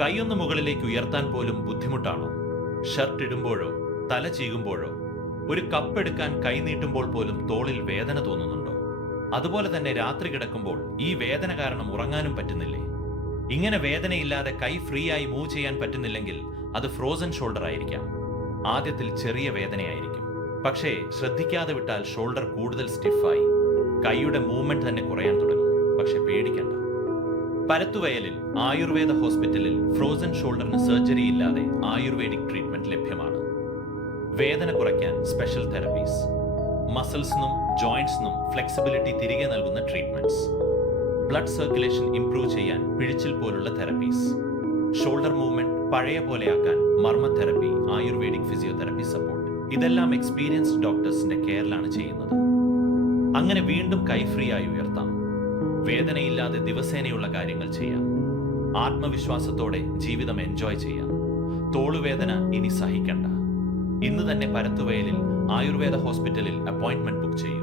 കൈയൊന്ന് മുകളിലേക്ക് ഉയർത്താൻ പോലും ബുദ്ധിമുട്ടാണോ? ഷർട്ട് ഇടുമ്പോഴോ തല ചീകുമ്പോഴോ ഒരു കപ്പ് എടുക്കാൻ കൈ നീട്ടുമ്പോൾ പോലും തോളിൽ വേദന തോന്നുന്നുണ്ടോ? അതുപോലെ തന്നെ രാത്രി കിടക്കുമ്പോൾ ഈ വേദന കാരണം ഉറങ്ങാനും പറ്റുന്നില്ലേ? ഇങ്ങനെ വേദനയില്ലാതെ കൈ ഫ്രീ ആയി മൂവ് ചെയ്യാൻ പറ്റുന്നില്ലെങ്കിൽ അത് ഫ്രോസൺ ഷോൾഡർ ആയിരിക്കാം. ആദ്യത്തിൽ ചെറിയ വേദനയായിരിക്കും, പക്ഷേ ശ്രദ്ധിക്കാതെ വിട്ടാൽ ഷോൾഡർ കൂടുതൽ സ്റ്റിഫായി കൈയുടെ മൂവ്മെന്റ് തന്നെ കുറയാൻ തുടങ്ങും. പക്ഷെ പേടിക്കണ്ട. പരത്തുവയലിൽ ആയുർവേദ ഹോസ്പിറ്റലിൽ ഫ്രോസൺ ഷോൾഡറിന് സർജറി ഇല്ലാതെ ആയുർവേദിക് ട്രീറ്റ്മെന്റ് ലഭ്യമാണ്. വേദന കുറയ്ക്കാൻ സ്പെഷ്യൽ തെറപ്പീസ്, മസിൽസിനും ജോയിന്റ്സിനും ഫ്ലെക്സിബിലിറ്റി തിരികെ നൽകുന്ന ട്രീറ്റ്മെന്റ്സ്, ബ്ലഡ് സർക്കുലേഷൻ ഇംപ്രൂവ് ചെയ്യാൻ പിഴിച്ചിൽ പോലുള്ള തെറപ്പീസ്, ഷോൾഡർ മൂവ്മെന്റ് പഴയ പോലെയാക്കാൻ മർമ്മ തെറപ്പി, ആയുർവേദിക് ഫിസിയോതെറപ്പി സപ്പോർട്ട്, ഇതെല്ലാം എക്സ്പീരിയൻസ്ഡ് ഡോക്ടേഴ്സിന്റെ കെയറിലാണ് ചെയ്യുന്നത്. അങ്ങനെ വീണ്ടും കൈ ഫ്രീ ആയി ഉയർത്താം. വേദനയില്ലാതെ ദിവസേനയുള്ള കാര്യങ്ങൾ ചെയ്യാം. ആത്മവിശ്വാസത്തോടെ ജീവിതം എൻജോയ് ചെയ്യാം. തോളുവേദന ഇനി സഹിക്കണ്ട. ഇന്ന് തന്നെ പരത്തുവയലിൽ ആയുർവേദ ഹോസ്പിറ്റലിൽ അപ്പോയിന്റ്മെന്റ് ബുക്ക് ചെയ്യും.